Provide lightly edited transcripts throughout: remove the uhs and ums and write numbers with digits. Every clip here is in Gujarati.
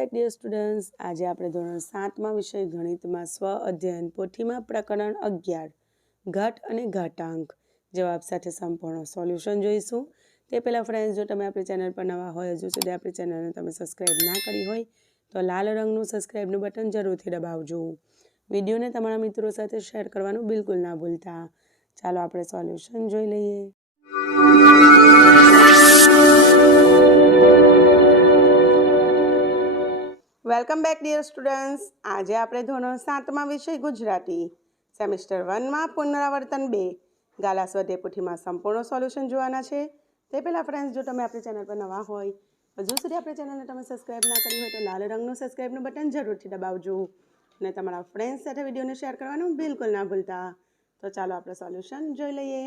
Back dear students. આજે આપણે ધોરણ 7માં વિષય ગણિતમાં સ્વ અધ્યયન પોથીમાં પ્રકરણ 11 ઘાત અને ઘાતાંક જવાબ સાથે સંપૂર્ણ સોલ્યુશન જોઈશું. તે પહેલાં ફ્રેન્ડ્સ, જો તમે આપણી ચેનલ પર નવા હોય, હજુ સુધી આપણી ચેનલને તમે સબસ્ક્રાઈબ ના કરી હોય તો લાલ રંગનું સબસ્ક્રાઈબનું બટન જરૂરથી દબાવજો. વિડીયોને તમારા મિત્રો સાથે શેર કરવાનું બિલકુલ ના ભૂલતા. ચાલો આપણે સોલ્યુશન જોઈ લઈએ. Welcome back dear students. આજે આપણે ધોરણ 7માં વિષય ગુજરાતી સેમિસ્ટર 1માં પુનરાવર્તન 2 ગાલા સ્વાધ્યાય પોથીમાં સંપૂર્ણ સોલ્યુશન જોવાના છે. તે પહેલાં ફ્રેન્ડ્સ, જો તમે આપણી ચેનલ પર નવા હોય, હજુ સુધી આપણી ચેનલને તમે સબસ્ક્રાઈબ ના કરી હોય તો લાલ રંગનું સબસ્ક્રાઈબનું બટન જરૂરથી દબાવજો અને તમારા ફ્રેન્ડ્સ સાથે વિડીયોને શેર કરવાનું બિલકુલ ના ભૂલતા. તો ચાલો આપણે સોલ્યુશન જોઈ લઈએ.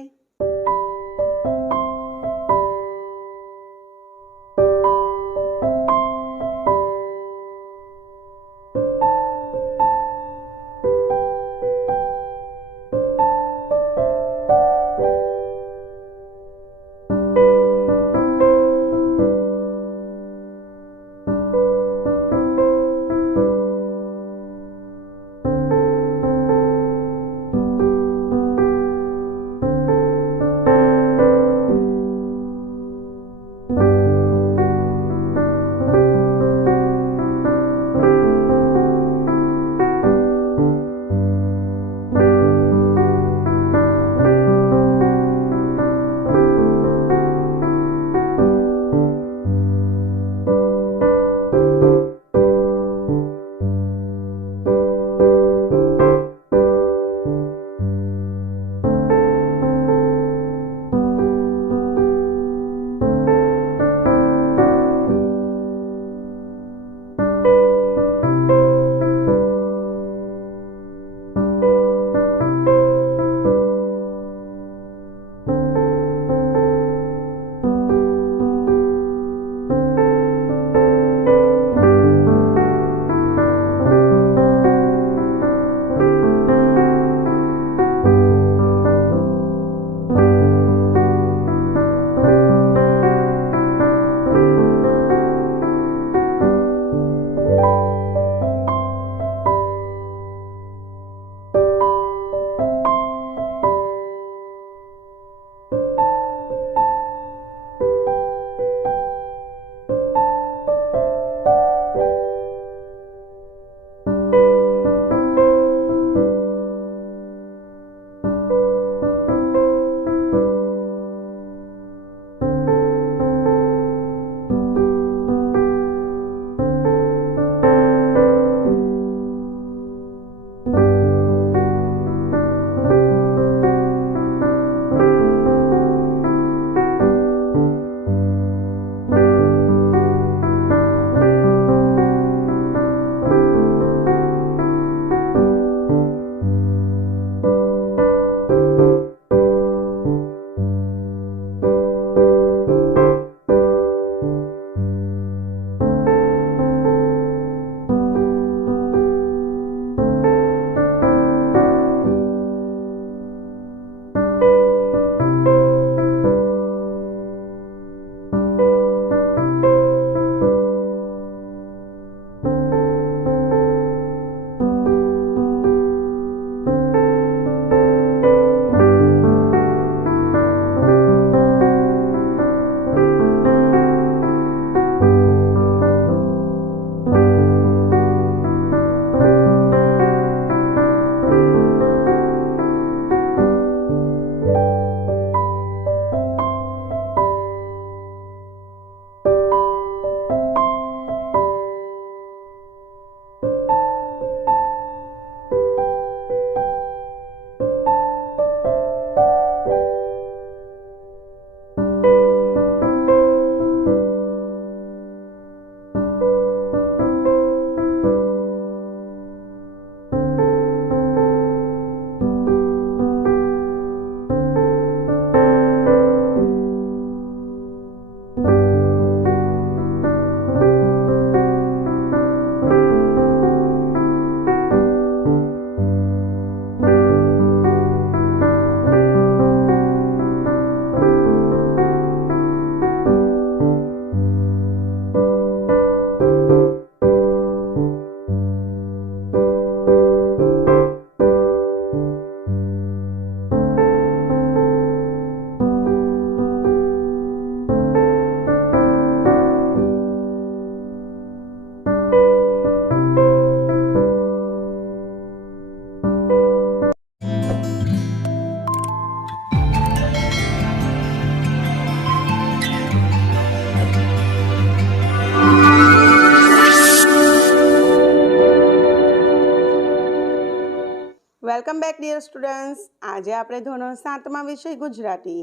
Welcome back dear students. આજે આપણે ધોરણ 7માં વિષય ગુજરાતી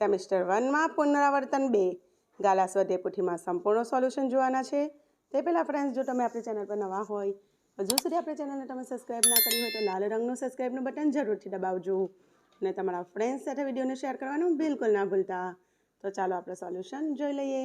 સેમિસ્ટર 1માં પુનરાવર્તન 2 ગાલા સ્વાધ્યાય પોથીમાં સંપૂર્ણ સોલ્યુશન જોવાના છે. તે પહેલાં ફ્રેન્ડ્સ, જો તમે આપણી ચેનલ પર નવા હોય, હજુ સુધી આપણી ચેનલને તમે સબસ્ક્રાઈબ ના કરી હોય તો લાલ રંગનું સબસ્ક્રાઈબનું બટન જરૂરથી દબાવજો અને તમારા ફ્રેન્ડ્સ સાથે વિડીયોને શેર કરવાનું બિલકુલ ના ભૂલતા. તો ચાલો આપણે સોલ્યુશન જોઈ લઈએ.